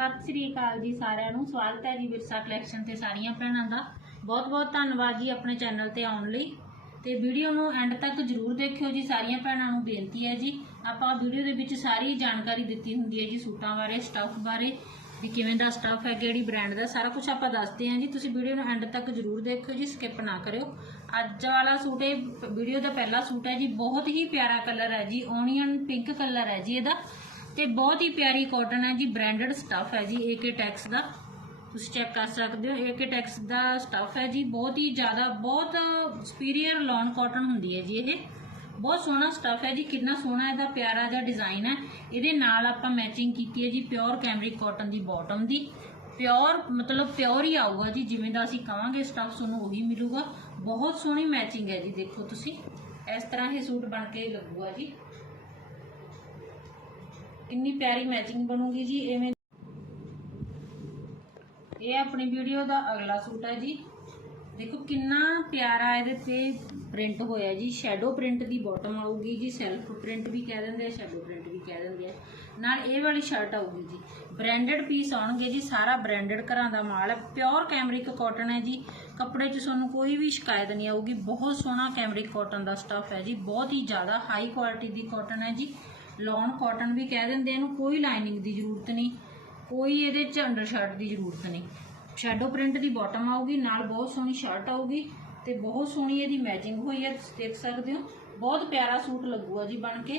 ਸਤਿ ਸ੍ਰੀ ਅਕਾਲ ਜੀ ਸਾਰਿਆਂ ਨੂੰ। ਸਵਾਗਤ ਹੈ ਜੀ ਵਿਰਸਾ ਕਲੈਕਸ਼ਨ ਤੇ ਸਾਰੀਆਂ ਭੈਣਾਂ ਦਾ। ਬਹੁਤ-ਬਹੁਤ ਧੰਨਵਾਦ ਜੀ ਆਪਣੇ ਚੈਨਲ ਤੇ ਆਉਣ ਲਈ। ਤੇ ਵੀਡੀਓ ਨੂੰ ਐਂਡ ਤੱਕ ਜਰੂਰ ਦੇਖਿਓ ਜੀ, ਸਾਰੀਆਂ ਭੈਣਾਂ ਨੂੰ ਬੇਨਤੀ ਹੈ ਜੀ। ਆਪਾਂ ਵੀਡੀਓ ਦੇ ਵਿੱਚ ਸਾਰੀ ਜਾਣਕਾਰੀ ਦਿੱਤੀ ਹੁੰਦੀ ਹੈ ਜੀ ਸੂਟਾਂ ਬਾਰੇ ਸਟੱਫ ਬਾਰੇ, ਵੀ ਕਿਵੇਂ ਦਾ ਸਟੱਫ ਹੈ, ਕਿਹੜੀ ਬ੍ਰਾਂਡ ਦਾ, ਸਾਰਾ ਕੁਝ ਆਪਾਂ ਦੱਸਦੇ ਹਾਂ ਜੀ। ਤੁਸੀਂ ਵੀਡੀਓ ਨੂੰ ਐਂਡ ਤੱਕ ਜਰੂਰ ਦੇਖਿਓ ਜੀ ਸਕਿਪ ਨਾ ਕਰਿਓ। ਅੱਜ ਵਾਲਾ ਸੂਟ ਇਹ ਵੀਡੀਓ ਦਾ ਪਹਿਲਾ ਸੂਟ ਹੈ ਜੀ, ਬਹੁਤ ਹੀ ਪਿਆਰਾ ਕਲਰ ਹੈ ਜੀ ਓਨੀਅਨ ਪਿੰਕ ਕਲਰ ਹੈ ਜੀ ਇਹਦਾ। ਤੇ ਬਹੁਤ ਹੀ ਪਿਆਰੀ ਕਾਟਨ ਹੈ ਜੀ ਬ੍ਰਾਂਡਡ ਸਟੱਫ ਹੈ ਜੀ ਏਕੇ ਟੈਕਸ ਦਾ। ਤੁਸੀਂ ਚੈੱਕ ਕਰ ਸਕਦੇ ਹੋ ਏਕੇ ਟੈਕਸ ਦਾ ਸਟੱਫ ਹੈ ਜੀ, ਬਹੁਤ ਹੀ ਜ਼ਿਆਦਾ, ਬਹੁਤ ਸੁਪੀਰੀਅਰ ਲੌਨ ਕਾਟਨ ਹੁੰਦੀ ਹੈ ਜੀ ਇਹ। ਬਹੁਤ ਸੋਹਣਾ ਸਟੱਫ ਹੈ ਜੀ, ਕਿੰਨਾ ਸੋਹਣਾ ਇਹਦਾ ਪਿਆਰਾ ਜਿਹਾ ਡਿਜ਼ਾਈਨ ਹੈ। ਇਹਦੇ ਨਾਲ ਆਪਾਂ ਮੈਚਿੰਗ ਕੀਤੀ ਹੈ ਜੀ ਪਿਓਰ ਕੈਮਰਿਕ ਕਾਟਨ ਦੀ ਬਾਟਮ ਦੀ। ਪਿਓਰ ਮਤਲਬ ਪਿਓਰ ਹੀ ਆਊਗਾ ਜੀ, ਜਿਵੇਂ ਦਾ ਅਸੀਂ ਕਵਾਂਗੇ ਸਟੱਫ ਤੁਹਾਨੂੰ ਉਹੀ ਮਿਲੂਗਾ। ਬਹੁਤ ਸੋਹਣੀ ਮੈਚਿੰਗ ਹੈ ਜੀ, ਦੇਖੋ ਤੁਸੀਂ। ਇਸ ਤਰ੍ਹਾਂ ਇਹ ਸੂਟ ਬਣ ਕੇ ਲੱਗੂਗਾ ਜੀ। ਕਿੰਨੀ ਪਿਆਰੀ ਮੈਚਿੰਗ ਬਣੂਗੀ ਜੀ, ਐਵੇਂ ਇਹ ਆਪਣੀ ਵੀਡੀਓ ਦਾ ਅਗਲਾ ਸੂਟ ਹੈ ਜੀ। ਦੇਖੋ ਕਿੰਨਾ ਪਿਆਰਾ ਇਹਦੇ ਤੇ ਪ੍ਰਿੰਟ ਹੋਇਆ ਜੀ। ਸ਼ੈਡੋ ਪ੍ਰਿੰਟ ਦੀ ਬਾਟਮ ਆਊਗੀ ਜੀ ਸੈਲਫ ਪ੍ਰਿੰਟ ਵੀ ਕਹਿ ਦਿੰਦੇ ਆ ਸ਼ੈਡੋ ਪ੍ਰਿੰਟ ਵੀ ਕਹਿ ਦਿੰਦੇ ਆ। ਨਾਲ ਇਹ ਵਾਲੀ ਸ਼ਰਟ ਆਊਗੀ ਜੀ। ਬ੍ਰਾਂਡਡ ਪੀਸ ਆਉਣਗੇ ਜੀ, ਸਾਰਾ ਬ੍ਰਾਂਡਡ ਘਰਾਂ ਦਾ ਮਾਲ ਹੈ। ਪਿਓਰ ਕੈਮਰਿਕ ਕਾਟਨ ਹੈ ਜੀ। ਕੱਪੜੇ 'ਚ ਤੁਹਾਨੂੰ ਕੋਈ ਵੀ ਸ਼ਿਕਾਇਤ ਨਹੀਂ ਆਊਗੀ। ਬਹੁਤ ਸੋਹਣਾ ਕੈਮਰਿਕ ਕਾਟਨ ਦਾ ਸਟੱਫ ਹੈ ਜੀ। ਬਹੁਤ ਹੀ ਜ਼ਿਆਦਾ ਹਾਈ ਕੁਆਲਿਟੀ ਦੀ ਕਾਟਨ ਹੈ ਜੀ। ਲੌਨ ਕਾਟਨ ਵੀ ਕਹਿ ਦਿੰਦੇ ਇਹਨੂੰ ਕੋਈ ਲਾਈਨਿੰਗ ਦੀ ਜ਼ਰੂਰਤ ਨਹੀਂ, ਕੋਈ ਇਹਦੇ 'ਚ ਅੰਡਰ ਸ਼ਰਟ ਦੀ ਜ਼ਰੂਰਤ ਨਹੀਂ। ਸ਼ੈਡੋ ਪ੍ਰਿੰਟ ਦੀ ਬਾਟਮ ਆਊਗੀ, ਨਾਲ ਬਹੁਤ ਸੋਹਣੀ ਸ਼ਰਟ ਆਊਗੀ ਤੇ ਬਹੁਤ ਸੋਹਣੀ ਇਹਦੀ ਮੈਚਿੰਗ ਹੋਈ ਹੈ, ਤੁਸੀਂ ਦੇਖ ਸਕਦੇ ਹੋ। ਬਹੁਤ ਪਿਆਰਾ ਸੂਟ ਲੱਗੂਗਾ ਜੀ ਬਣ ਕੇ।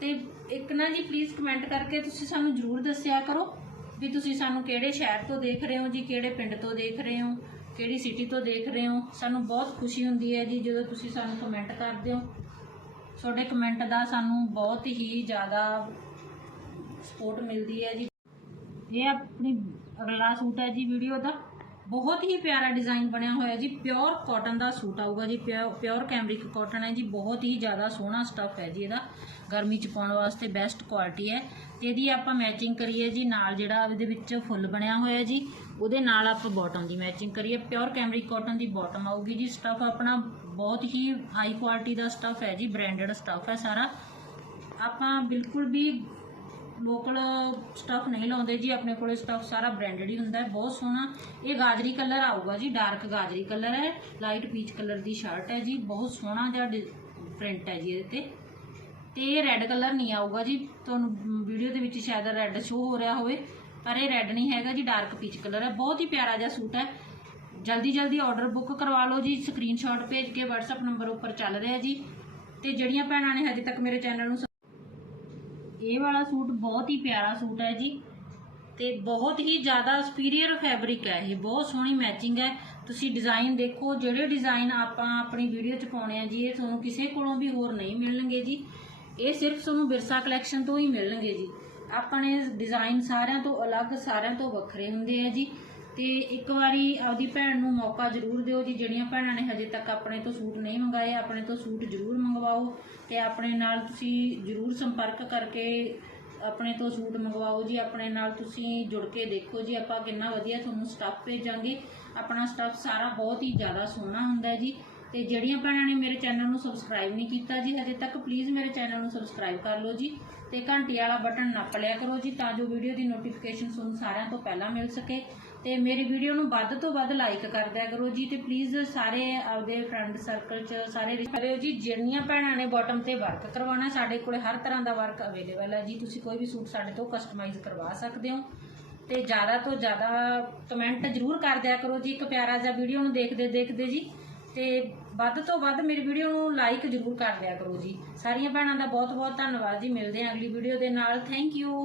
ਤੇ ਇੱਕ ਨਾ ਜੀ ਪਲੀਜ਼ ਕਮੈਂਟ ਕਰਕੇ ਤੁਸੀਂ ਸਾਨੂੰ ਜਰੂਰ ਦੱਸਿਆ ਕਰੋ ਵੀ ਤੁਸੀਂ ਸਾਨੂੰ ਕਿਹੜੇ ਸ਼ਹਿਰ ਤੋਂ ਦੇਖ ਰਹੇ ਹੋ ਜੀ, ਕਿਹੜੇ ਪਿੰਡ ਤੋਂ ਦੇਖ ਰਹੇ ਹੋ, ਕਿਹੜੀ ਸਿਟੀ ਤੋਂ ਦੇਖ ਰਹੇ ਹੋ। ਸਾਨੂੰ ਬਹੁਤ ਖੁਸ਼ੀ ਹੁੰਦੀ ਹੈ ਜੀ ਜਦੋਂ ਤੁਸੀਂ ਸਾਨੂੰ ਕਮੈਂਟ ਕਰਦੇ ਹੋ। ਤੁਹਾਡੇ ਕਮੈਂਟ ਦਾ ਸਾਨੂੰ ਬਹੁਤ ਹੀ ਜ਼ਿਆਦਾ ਸਪੋਰਟ ਮਿਲਦੀ ਹੈ ਜੀ। ਇਹ ਆਪਣੀ ਅਗਲਾ ਸੂਟ ਹੈ ਜੀ ਵੀਡੀਓ ਦਾ। ਬਹੁਤ ਹੀ ਪਿਆਰਾ ਡਿਜ਼ਾਈਨ ਬਣਿਆ ਹੋਇਆ ਜੀ। ਪਿਓਰ ਕਾਟਨ ਦਾ ਸੂਟ ਆਊਗਾ ਜੀ। ਪਿਓਰ ਕੈਮਰਿਕ ਕਾਟਨ ਹੈ ਜੀ। ਬਹੁਤ ਹੀ ਜ਼ਿਆਦਾ ਸੋਹਣਾ ਸਟੱਫ ਹੈ ਜੀ ਇਹਦਾ। ਗਰਮੀ ਚ ਪਾਉਣ ਵਾਸਤੇ ਬੈਸਟ ਕੁਆਲਿਟੀ ਹੈ। ਤੇ ਇਹਦੀ ਆਪਾਂ ਮੈਚਿੰਗ ਕਰੀਏ ਜੀ। ਨਾਲ ਜਿਹੜਾ ਉਹਦੇ ਵਿੱਚ ਫੁੱਲ ਬਣਿਆ ਹੋਇਆ ਜੀ, ਉਹਦੇ ਨਾਲ ਆਪਾਂ ਬਾਟਮ ਦੀ ਮੈਚਿੰਗ ਕਰੀਏ। ਪਿਓਰ ਕੈਮਰਿਕ ਕਾਟਨ ਦੀ ਬਾਟਮ ਆਊਗੀ ਜੀ। ਸਟੱਫ ਆਪਣਾ ਬਹੁਤ ਹੀ ਹਾਈ ਕੁਆਲਿਟੀ ਦਾ ਸਟੱਫ ਹੈ ਜੀ ਬ੍ਰਾਂਡਡ ਸਟੱਫ ਹੈ ਸਾਰਾ। ਆਪਾਂ ਬਿਲਕੁਲ ਵੀ ਲੋਕਲ ਸਟੱਫ ਨਹੀਂ ਲਾਉਂਦੇ ਜੀ, ਆਪਣੇ ਕੋਲੇ ਸਟੱਫ ਸਾਰਾ ਬ੍ਰਾਂਡਡ ਹੀ ਹੁੰਦਾ ਹੈ, ਬਹੁਤ ਸੋਹਣਾ। ਇਹ ਗਾਜਰੀ ਕਲਰ ਆਊਗਾ ਜੀ ਡਾਰਕ ਗਾਜਰੀ ਕਲਰ ਹੈ ਲਾਈਟ ਪੀਚ ਕਲਰ ਦੀ ਸ਼ਰਟ ਹੈ ਜੀ, ਬਹੁਤ ਸੋਹਣਾ ਜਿਹਾ ਪ੍ਰਿੰਟ ਹੈ ਜੀ ਇਹਦੇ ਤੇ। ਤੇ ਇਹ ਰੈੱਡ ਕਲਰ ਨਹੀਂ ਆਊਗਾ ਜੀ, ਤੁਹਾਨੂੰ ਵੀਡੀਓ ਦੇ ਵਿੱਚ ਸ਼ਾਇਦ ਰੈੱਡ ਸ਼ੋ ਹੋ ਰਿਹਾ ਹੋਵੇ, ਪਰ ਇਹ ਰੈੱਡ ਨਹੀਂ ਹੈਗਾ ਜੀ ਡਾਰਕ ਪੀਚ ਕਲਰ ਹੈ। ਬਹੁਤ ਹੀ ਪਿਆਰਾ ਜਿਹਾ ਸੂਟ ਹੈ। ਜਲਦੀ ਜਲਦੀ ਆਰਡਰ ਬੁੱਕ ਕਰਵਾ ਲਓ ਜੀ ਸਕਰੀਨਸ਼ਾਟ ਭੇਜ ਕੇ WhatsApp ਨੰਬਰ ਉੱਪਰ ਚੱਲ ਰਿਹਾ ਜੀ। ਤੇ ਜਿਹੜੀਆਂ ਭੈਣਾਂ ਨੇ ਹਜੇ ਤੱਕ ਮੇਰੇ ਚੈਨਲ ਨੂੰ ਇਹ ਵਾਲਾ ਸੂਟ ਬਹੁਤ ਹੀ ਪਿਆਰਾ ਸੂਟ ਹੈ ਜੀ। ਤੇ ਬਹੁਤ ਹੀ ਜ਼ਿਆਦਾ ਸੁਪੀਰੀਅਰ ਫੈਬਰਿਕ ਹੈ ਇਹ, ਬਹੁਤ ਸੋਹਣੀ ਮੈਚਿੰਗ ਹੈ। ਤੁਸੀਂ ਡਿਜ਼ਾਈਨ ਦੇਖੋ, ਜਿਹੜੇ ਡਿਜ਼ਾਈਨ ਆਪਾਂ ਆਪਣੀ ਵੀਡੀਓ 'ਚ ਪਾਉਣੇ ਆ ਜੀ, ਇਹ ਤੁਹਾਨੂੰ ਕਿਸੇ ਕੋਲੋਂ ਵੀ ਹੋਰ ਨਹੀਂ ਮਿਲਣਗੇ ਜੀ। ਇਹ ਸਿਰਫ ਤੁਹਾਨੂੰ ਬਿਰਸਾ ਕਲੈਕਸ਼ਨ ਤੋਂ ਹੀ ਮਿਲਣਗੇ ਜੀ। ਆਪਾਂ ਨੇ ਡਿਜ਼ਾਈਨ ਸਾਰਿਆਂ ਤੋਂ ਅਲੱਗ, ਸਾਰਿਆਂ ਤੋਂ ਵੱਖਰੇ ਹੁੰਦੇ ਆ ਜੀ। ਤੇ ਇੱਕ ਵਾਰੀ ਆਪਦੀ ਭੈਣ ਨੂੰ ਮੌਕਾ ਜ਼ਰੂਰ ਦਿਓ ਜੀ, ਜਿਹੜੀਆਂ ਭੈਣਾਂ ਨੇ ਹਜੇ ਤੱਕ ਆਪਣੇ ਤੋਂ ਸੂਟ ਨਹੀਂ ਮੰਗਾਏ, ਆਪਣੇ ਤੋਂ ਸੂਟ ਜ਼ਰੂਰ ਮੰਗਵਾਓ ਤੇ ਆਪਣੇ ਨਾਲ ਤੁਸੀਂ ਜ਼ਰੂਰ ਸੰਪਰਕ ਕਰਕੇ ਆਪਣੇ ਤੋਂ ਸੂਟ ਮੰਗਵਾਓ ਜੀ, ਆਪਣੇ ਨਾਲ ਤੁਸੀਂ ਜੁੜ ਕੇ ਦੇਖੋ ਜੀ, ਆਪਾਂ ਕਿੰਨਾ ਵਧੀਆ ਤੁਹਾਨੂੰ ਸਟੱਫ ਭੇਜਾਂਗੇ। ਆਪਣਾ ਸਟੱਫ ਸਾਰਾ ਬਹੁਤ ਹੀ ਜ਼ਿਆਦਾ ਸੋਹਣਾ ਹੁੰਦਾ ਜੀ ਤੇ ਜਿਹੜੀਆਂ ਭੈਣਾਂ ਨੇ ਮੇਰੇ ਚੈਨਲ ਨੂੰ ਸਬਸਕ੍ਰਾਈਬ ਨਹੀਂ ਕੀਤਾ ਜੀ, ਹਜੇ ਤੱਕ ਪਲੀਜ਼ ਮੇਰੇ ਚੈਨਲ ਨੂੰ ਸਬਸਕ੍ਰਾਈਬ ਕਰ ਲਓ ਜੀ ਤੇ ਘੰਟੀ ਵਾਲਾ ਬਟਨ ਨੱਪ ਲਿਆ ਕਰੋ ਜੀ, ਤਾਂ ਜੋ ਵੀਡੀਓ ਦੀ ਨੋਟੀਫਿਕੇਸ਼ਨ ਤੁਹਾਨੂੰ ਸਾਰਿਆਂ ਤੋਂ ਪਹਿਲਾਂ ਮਿਲ ਸਕੇ। ਤੇ ਮੇਰੀ ਵੀਡੀਓ ਨੂੰ ਵੱਧ ਤੋਂ ਵੱਧ ਲਾਈਕ ਕਰਦਿਆ ਕਰੋ ਜੀ ਤੇ ਪਲੀਜ਼ ਸਾਰੇ ਆਪਦੇ ਫਰੈਂਡ ਸਰਕਲ 'ਚ, ਸਾਰੇ ਰਿਸ਼ਤੇਦਾਰ ਜੀ, ਜਿਹੜੀਆਂ ਭੈਣਾਂ ਨੇ ਬਾਟਮ ਤੇ ਵਰਕ ਕਰਵਾਉਣਾ, ਸਾਡੇ ਕੋਲੇ ਹਰ ਤਰ੍ਹਾਂ ਦਾ ਵਰਕ ਅਵੇਲੇਬਲ ਹੈ ਜੀ। ਤੁਸੀਂ ਕੋਈ ਵੀ ਸੂਟ ਸਾਡੇ ਤੋਂ ਕਸਟਮਾਈਜ਼ ਕਰਵਾ ਸਕਦੇ ਹੋ। ਤੇ ਜ਼ਿਆਦਾ ਤੋਂ ਜ਼ਿਆਦਾ ਕਮੈਂਟ ਜ਼ਰੂਰ ਕਰਦਿਆ ਕਰੋ ਜੀ, ਇੱਕ ਪਿਆਰਾ ਜਿਹਾ ਵੀਡੀਓ ਨੂੰ ਦੇਖਦੇ ਦੇਖਦੇ ਜੀ। ਤੇ ਵੱਧ ਤੋਂ ਵੱਧ ਮੇਰੀ ਵੀਡੀਓ ਨੂੰ ਲਾਈਕ ਜ਼ਰੂਰ ਕਰਦਿਆ ਕਰੋ ਜੀ। ਸਾਰੀਆਂ ਭੈਣਾਂ ਦਾ ਬਹੁਤ ਬਹੁਤ ਧੰਨਵਾਦ ਜੀ। ਮਿਲਦੇ ਹਾਂ ਅਗਲੀ ਵੀਡੀਓ ਦੇ ਨਾਲ। Thank you